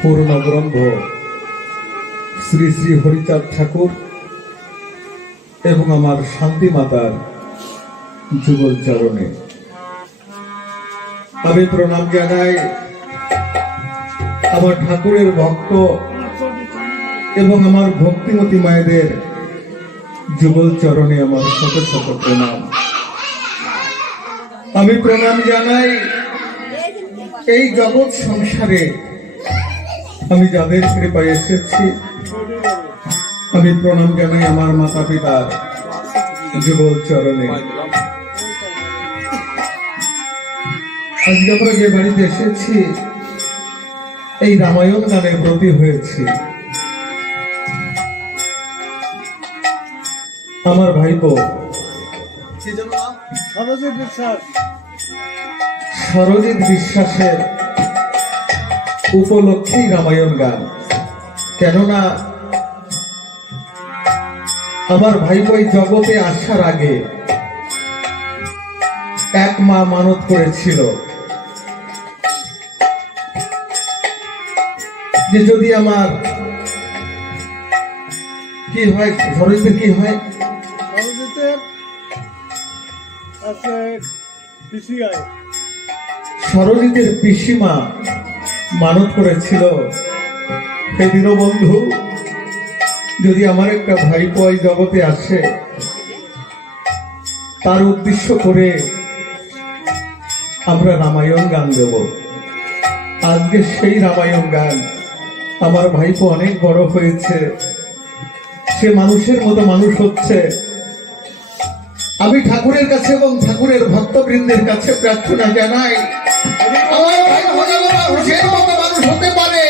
পূর্ণব্রহ্ম শ্রী শ্রী হরিচাঁদ ঠাকুর এবং আমার শান্তি মাতার যুগল চরণে। আমি প্রণাম জানাই আমার ঠাকুরের ভক্ত এবং আমার ভক্তিমতী মায়েদের যুগল চরণে আমার শত শত প্রণাম। আমি প্রণাম জানাই এই জগৎ সংসারে আমি যাদের কৃপায় এসেছি আমি প্রণাম জানাই আমার মাতা পিতার যুগল চরণে। আজকে আমরা যে বাড়িতে এসেছি এই রামায়ণ গানের ব্রতী হয়েছি। আমার ভাইপো সরজিৎ বিশ্বাস। সরজিৎ বিশ্বাসের উপলক্ষেই রামায়ণ গান। কেননা আমার ভাই ভাই জগতে আসার আগে এক মা মানত করেছিল যে যদি আমার কি হয় সরজিতের কি হয়? সরজিতের পিসিমা মানত করেছিল। হে দীনবন্ধু, যদি আমার একটা ভাইপো এই জগতে আসে, তার উদ্দেশ্য করে আমরা রামায়ণ গান দেব। আজকে সেই রামায়ণ গান আমার ভাইপো অনেক বড় হয়েছে। সে মানুষের মতো মানুষ হচ্ছে। আমি ঠাকুরের কাছে এবং ঠাকুরের ভক্তবৃন্দের কাছে প্রার্থনা জানাই। আমার ভাই মানুষের মতো মানুষ হতে পারে।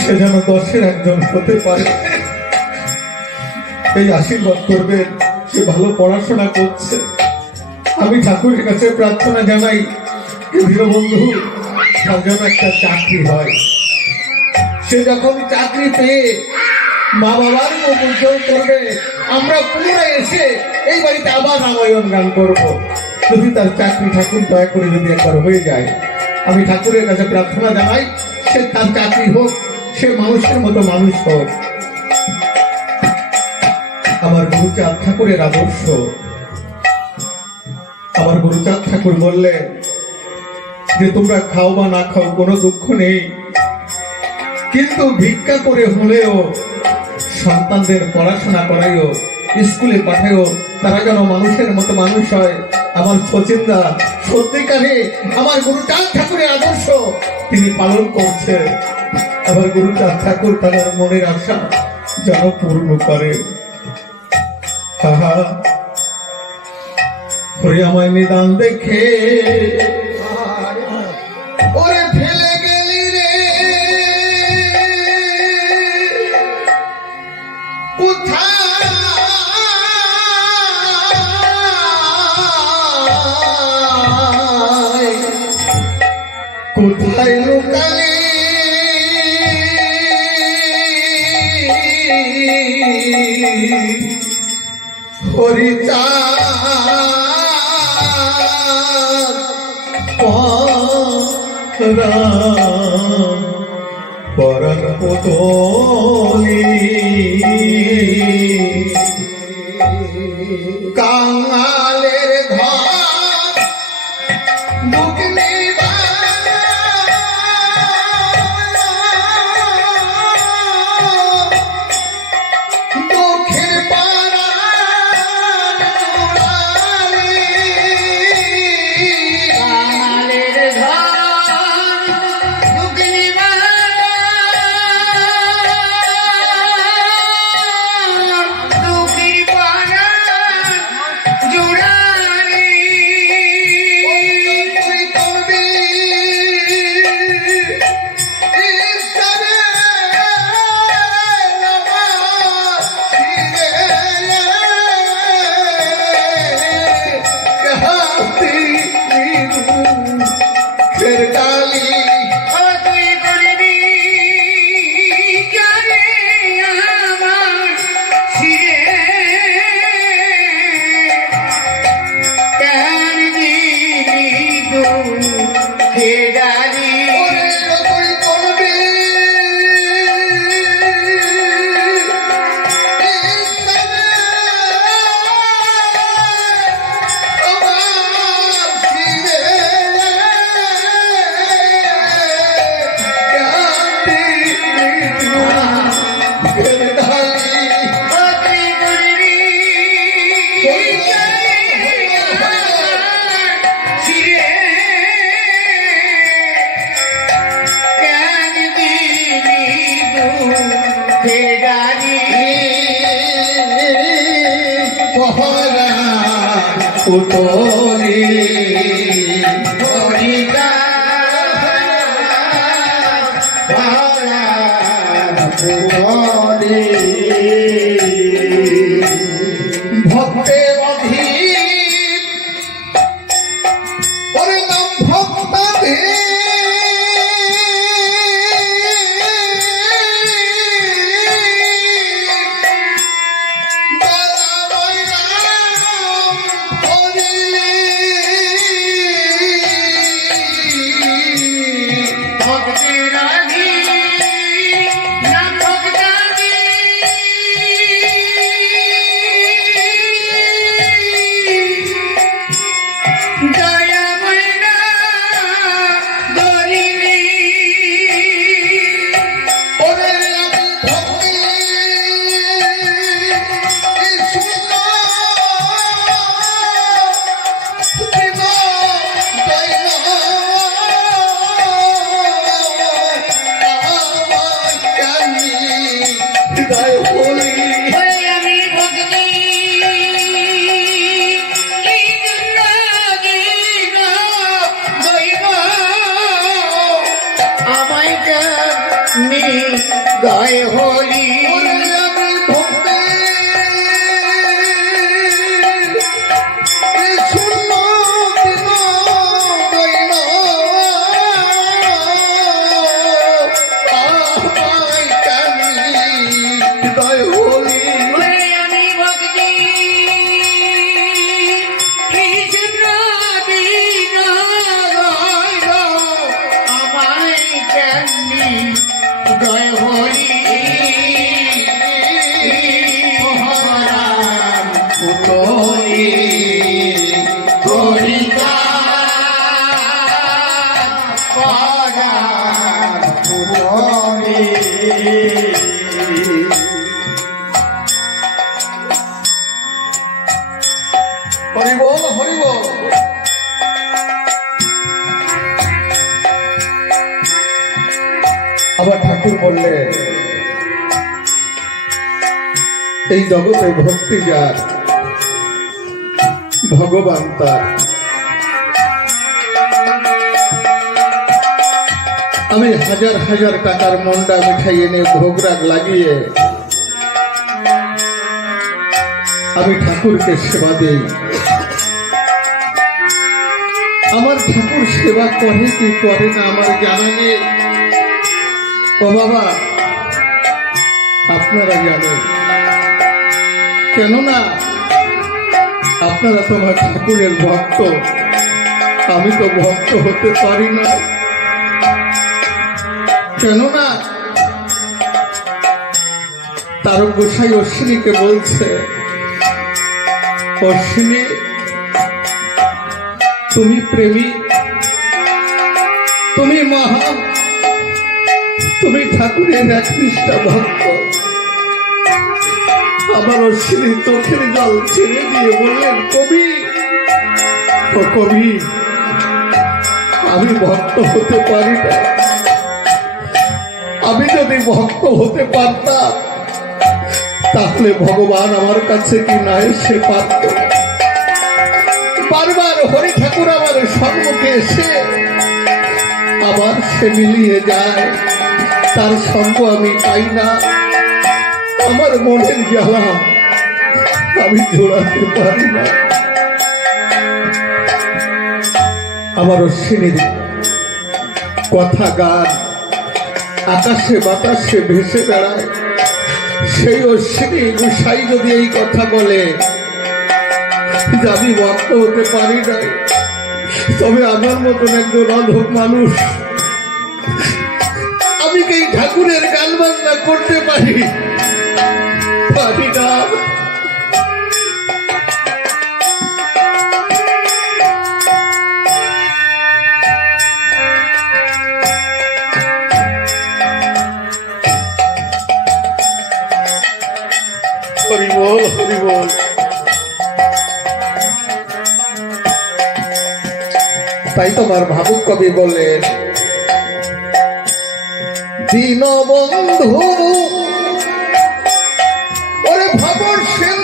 সে যেন দশের একজন হতে পারে। এই আশীর্বাদ করবেন সে ভালো পড়াশোনা করছে। আমি ঠাকুরের কাছে প্রার্থনা জানাই বন্ধু যেন একটা চাকরি হয়। সে যখন চাকরি পেয়ে মা বাবার উজ্জ্বল করবে, আমরা পুনরায় এসে এই বাড়িতে আবার রামায়ণ গান করব। যদি তার চাকরি ঠাকুর দয়া করে যদি একবার হয়ে যায়, আমি ঠাকুরের কাছে প্রার্থনা জানাই, সে তার চাকরি হোক, সে মানুষের মতো মানুষ হোক। আমার গুরুচাঁদ ঠাকুরের আদর্শ। আমার গুরুচাঁদ ঠাকুর বললেন যে, তোমরা খাও বা না খাও, কোনো দুঃখ নেই। কিন্তু ভিক্ষা করে হলেও সন্তানদের পড়াশোনা করাইও, স্কুলে পাঠাইও, তারা যেন মানুষের মতো মানুষ হয়। আমার সচিন্দা, সত্যিকারে আমার গুরুচাঁদ ঠাকুরের আদর্শ, তিনি পালন করছে আমার গুরুচাঁদ ঠাকুর তাদের মনের আশা যেন পূর্ণ করে হরে আমায় নিদান দেখে কোথায় লুকালি? হরিচাঁদ পরম পুতলি। কাঙালের ಹೇಳ উতলি হরিকা কামি গায় হলি গায় হলি আবার ঠাকুর বললে, এই জগতে ভক্তি যার, ভগবান তার। আমি হাজার হাজার টাকার মন্ডা মিঠাই এনে ভোগরাগ লাগিয়ে আমি ঠাকুরকে সেবা দিই। আমার ঠাকুর সেবা করে কি করে না আমার জানা নেই। ও বাবা, আপনারা জানেন কেননা আপনারা তো আমার ঠাকুরের ভক্ত, আমি তো ভক্ত হতে পারি না। কেননা তার গোসাই অশ্বিনীকে বলছে, অশ্বিনী, তুমি প্রেমী, তুমি মহা তুমি ঠাকুরের একনিষ্ঠা ভক্ত। আবার অশ্বিনী চোখের জল ছেড়ে দিয়ে বললেন, কবি, ও কবি, আমি ভক্ত হতে পারি না। আমি যদি ভক্ত হতে পারতাম, তাহলে ভগবান আমার কাছে কি না এসে পারত? বারবার হরি ঠাকুর আমার সম্মুখে এসে আবার সে মিলিয়ে যায়। তার সঙ্গ আমি পাই না। আমার মনের জ্বালা আমি জোড়াতে পারি না। আমার অশ্বিনীর কথা গান, আকাশে বাতাসে ভেসে বেড়ায়। সেই অশ্বিনী গোসাই যদি এই কথা বলে যে আমি ভক্ত হতে পারি নাই। তবে আমার মতন একজন অধক মানুষ আমি ঠাকুরের গান বাজনা করতে পারি? না। হরি বল তাই তোমার ভাবুক কবি বললেন দীনবন্ধু। ওরে ভবর সেন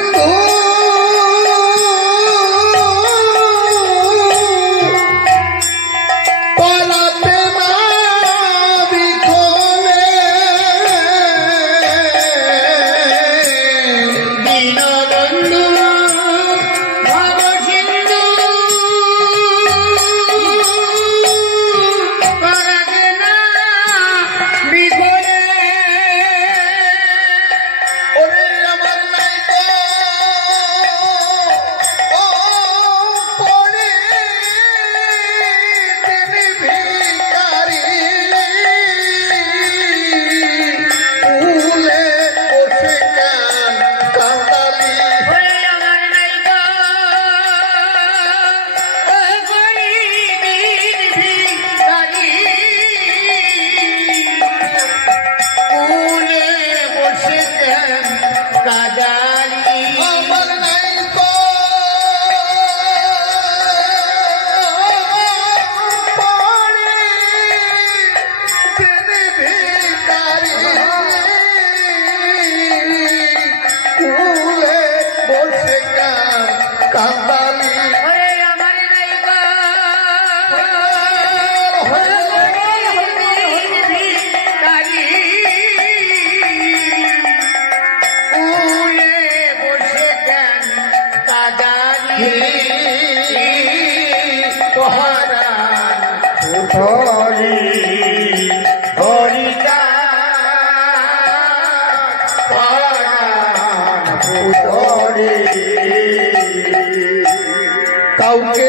কাউকে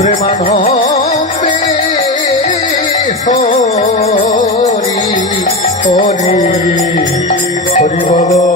প্রেমানন্দে হরি হরি হরি বল